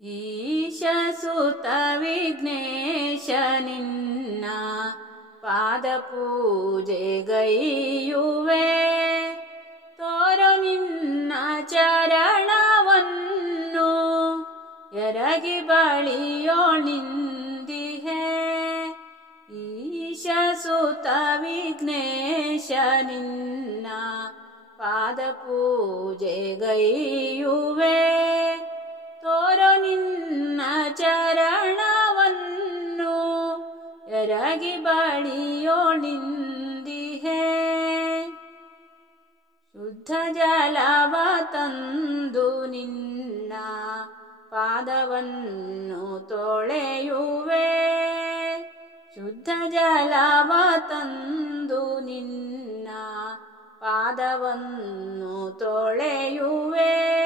ಈಶಸುತ ವಿಘ್ನೇಶ ನಿನ್ನ ಪಾದ ಪೂಜೆಗೈಯುವೆ. ತೋರೋ ನಿನ್ನ ಚರಣವನ್ನು ಎರಗಿ ಬಳಿಯೋಳ್ ನಿಂದಿಹೆ. ಈಶಸುತ ವಿಘ್ನೇಶ ನಿನ್ನ ಪಾದ ಪೂಜೆಗೈಯುವೆ. ತೋರೋ ನಿನ್ನ ಚರಣವನ್ನು ಎರಗಿ ಬಳಿಯೋಳ್ ನಿಂದಿಹೆ. ಶುದ್ಧ ಜಲವ ತಂದು ನಿನ್ನ ಪಾದವನ್ನು ತೊಳೆಯುವೆ. ಶುದ್ಧ ಜಲವ ತಂದು ನಿನ್ನ ಪಾದವನ್ನು ತೊಳೆಯುವೆ.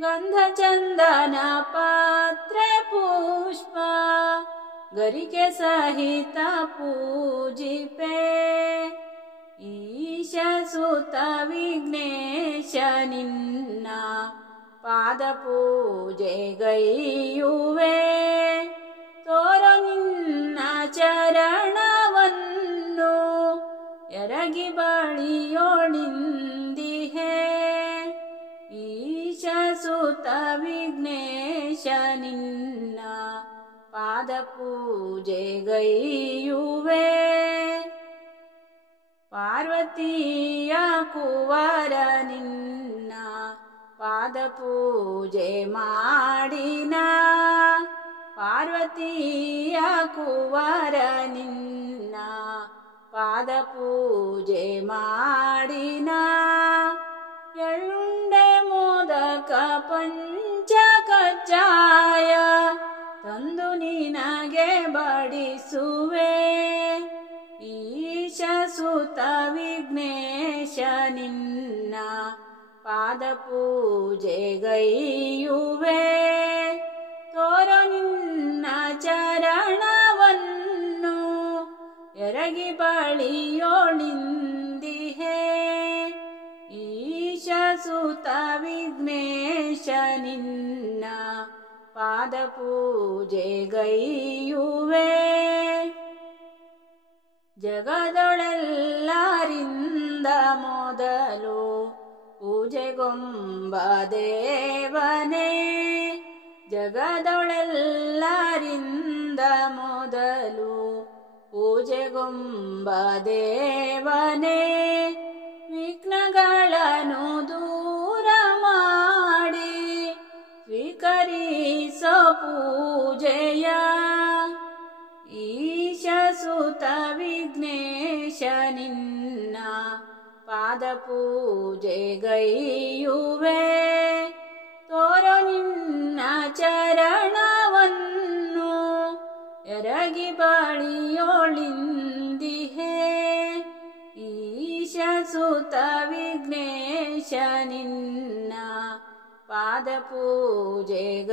ಗಂಧ ಚಂದನ ಪಾತ್ರೆ ಪುಷ್ಪ ಗರಿಕೆ ಸಹಿತ ಪೂಜಿಪೆ. ಈಶಸುತ ವಿಘ್ನೇಶ ನಿನ್ನ ಪಾದ ಪೂಜೆಗೈಯುವೆ. ತೋರೋ ನಿನ್ನ ಚರಣವನ್ನು ಎರಗಿ ಬಳಿಯೋಳ್ ನಿಂದಿಹೆ. ಈಶಸುತ ವಿಘ್ನೇಶ ನಿನ್ನ ಪಾದ ಪೂಜೆಗೈಯುವೆ. ಪಾರ್ವತಿಯ ಕುವರ ನಿನ್ನ ಪಾದ ಪೂಜೆ ಮಾಡಿನ. ಪಾರ್ವತಿಯ ಕುವರ ನಿನ್ನ ಪಾದ ಪೂಜೆ ಮಾಡಿನ. ಎಳ್ಳುಂಡೆ ಮೋದಕ ಪಂಚ ಕಜ್ಜಾಯ ತಂದು ನಿನಗೆ ಬಡಿಸುವೆ. ಈಶಸುತ ವಿಘ್ನೇಶ ನಿನ್ನ ಪಾದ ಪೂಜೆಗೈಯುವೆ. ತೋರೋ ನಿನ್ನ ಚರಣವನ್ನು ಎರಗಿ ಬಳಿಯೋಳ್ ನಿಂದಿಹೆ. ಈಶಸುತ ವಿಘ್ನೇಶ ನಿನ್ನ ಪಾದ ಪೂಜೆಗೈಯುವೆ. ಜಗದೊಳೆಲ್ಲರಿಂದ ಮೊದಲು ಪೂಜೆಗೊಂಬ ದೇವನೇ. ಜಗದೊಳೆಲ್ಲರಿಂದ ಮೊದಲು ಪೂಜೆಗೊಂಬ ದೇವನೇ. ವಿಘ್ನಗಳನ್ನು ದೂರ ಮಾಡಿ ಸ್ವೀಕರಿಸೋ ಪೂಜೆಯ. ಈಶಸುತ ವಿಘ್ನೇಶ ನಿನ್ನ ಪಾದ ಪೂಜೆಗೈಯುವೆ. ತೋರೋ ನಿನ್ನ ಚರಣವನ್ನು ಎರಗಿ ಬಳಿಯೋಳ್ ನಿಂದಿಹೆ. ಈಶಸುತ ವಿಘ್ನೇಶ ನಿನ್ನ ಪಾದ ಪೂಜೆಗೈಯುವೆ.